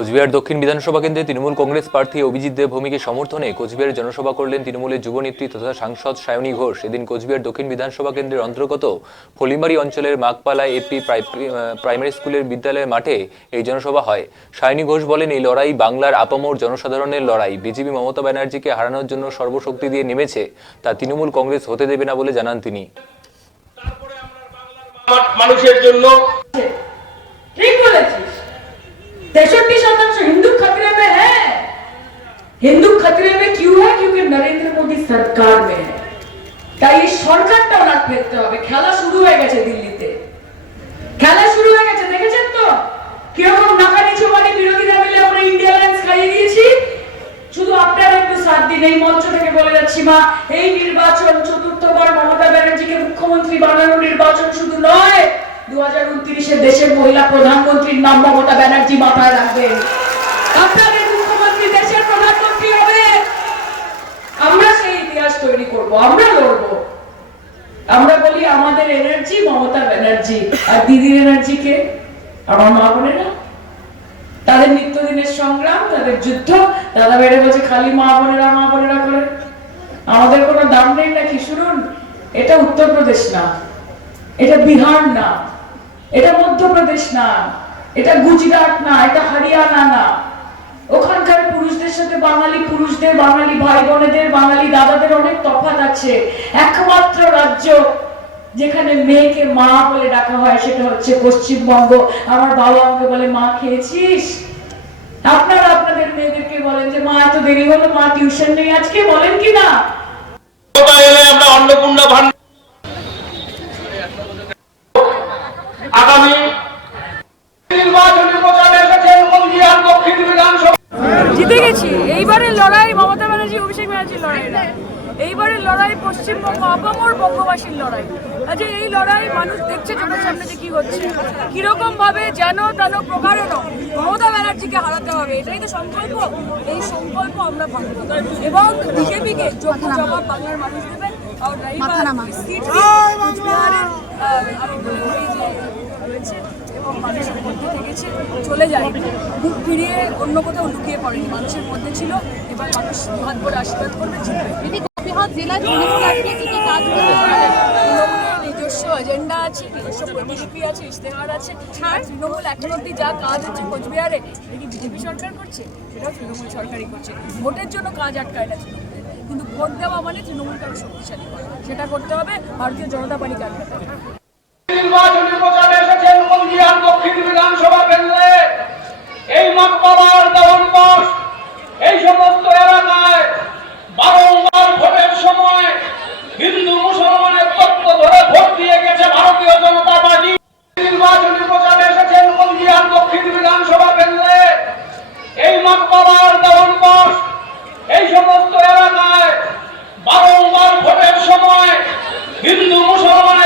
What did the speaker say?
কোচবিহার দক্ষিণ বিধানসভা কেন্দ্রে তৃণমূল কংগ্রেস প্রার্থী অভিজিৎ দেব ভৌমিকে সমর্থনে কোচবিহারে জনসভা করলেন তৃণমূলের যুব নেত্রী তথা সাংসদ সায়নী ঘোষ। এদিন কোচবিহার দক্ষিণ বিধানসভা কেন্দ্রের অন্তর্গত ফলিমারি অঞ্চলের মাগপালা এপি প্রাইমারি স্কুলের বিদ্যালয়ের মাঠে এই জনসভা হয়। সায়নী ঘোষ বলেন, এই লড়াই বাংলার আপামর জনসাধারণের লড়াই। বিজেপি মমতা ব্যানার্জিকে হারানোর জন্য সর্বশক্তি দিয়ে নেমেছে, তা তৃণমূল কংগ্রেস হতে দেবে না বলে জানান তিনি। মানুষের জন্য ঠিক বলেছিস। 63% हिंदू खतरे में है। हिंदू खतरे में क्यों है? क्योंकि नरेंद्र मोदी सरकार में है। তাই এই সরকারটা রাত ফেলতে হবে। খেলা শুরু হয়ে গেছে দিল্লিতে, খেলা শুরু হয়ে গেছে। দেখেছেন তো কিরকম নাকানি চোবানি বিরোধীরা মিলে আমরা ইন্ডিয়া লাইন্স খাইয়ে দিয়েছি। শুধু আপনারা একটু সাথ দিন। এই মঞ্চ থেকে বলে যাচ্ছি, মা, এই নির্বাচন চতুর্থবার মমতা ব্যানার্জিকে মুখ্যমন্ত্রী বানানোর নির্বাচন শুধু নয়, 2029-এ দেশের মহিলা প্রধানমন্ত্রীর নাম মমতা ব্যানার্জি মাথায় রাখবেন। আপনাদের মুখ্যমন্ত্রী দেশের প্রধানমন্ত্রী হবে। আমরা সেই ইতিহাস তৈরি করব, আমরা লড়বো। আমরা বলি আমাদের এনার্জি মমতা ব্যানার্জি, আর দিদির এনার্জি কে? আমার মা বোনেরা। তাদের নিত্যদিনের সংগ্রাম, তাদের যুদ্ধ। দাদা বেড়ে বলছে খালি মা বোনেরা করে। আমাদের কোনো দাম নেই নাকি? শুনুন, এটা উত্তরপ্রদেশ না, এটা বিহার না, এটা মধ্যপ্রদেশ না, এটা গুজরাট না, এটা হরিয়ানা না। ওখানকার পুরুষদের সাথে বাঙালি পুরুষদের, বাঙালি ভাই বোনেদের, বাঙালি দাদাদের অনেক তফাৎ আছে। একমাত্র রাজ্য যেখানে মেয়েকে মা বলে ডাকা হয় সেটা হচ্ছে পশ্চিমবঙ্গ। আমার বাবা আমাকে বলে, মা খেয়েছিস? আপনারা আপনাদের মেয়েদেরকে বলেন যে মা এত দেরি হলো, মা টিউশন নেই আজকে, বলেন কি না? আমরা অন্নপূর্ণা ভান্ডার আগামী নির্বাচনী প্রচারে এসেছেন কোচবিহার দক্ষিণ বিধানসভা। জিতে গেছি। এইবারের লড়াই মমতা ব্যানার্জি অভিষেক ব্যানার্জির লড়াই না, এইবারের লড়াই পশ্চিমবঙ্গ আপামর বঙ্গবাসীর লড়াই। আজ এই লড়াই মানুষ দেখছে চোখের সামনে যে কি হচ্ছে, কিরকম ভাবে যেন তেন প্রকারেণ মমতা ব্যানার্জিকে হারাতে হবে। এটাই তো সংকল্প। এই সংকল্প আমরা ভাঙব এবং বিজেপিকে যোগ্য জবাব বাংলার মানুষ দেবেন। আর এবং মানুষের মধ্যে থেকেছে, চলে যায়, মুখ ফিরিয়ে অন্য কোথাও লুকিয়ে পড়েনি, মানুষের মধ্যে ছিল। এবার মানুষ হাত করে আশীর্বাদ করবে, জিতবে। নিজস্ব এজেন্ডা আছে, নিজস্ব প্রতিলিপি আছে, ইশতেহার আছে। আর তৃণমূল এখন অব্দি যা কাজ হচ্ছে কোচবিহারে, এটি বিজেপি সরকার করছে, সেটাও তৃণমূল সরকারই করছে। ভোটের জন্য কাজ আটকায় না তৃণমূলের, কিন্তু ভোট দেওয়া মানে তৃণমূলকে আরো শক্তিশালী করা। সেটা করতে হবে ভারতীয় জনতা পার্টি কার্যকর। নির্বাচনী প্রচারে এসেছেন কোচবিহার দক্ষিণ বিধানসভা কেন্দ্রে। এই মাগপালার দেওয়ানবাস, এই সমস্ত এলাকায় বারংবার ভোটের সময় হিন্দু মুসলমানের তত্ত্ব ধরে ভোট দিয়ে গেছে ভারতীয় জনতা পার্টি। নির্বাচনী প্রচারে এসেছেন কোচবিহার দক্ষিণ বিধানসভা কেন্দ্রে। এই মাগপালার দেওয়ানবাস, এই সমস্ত এলাকায় বারংবার ভোটের সময় হিন্দু মুসলমান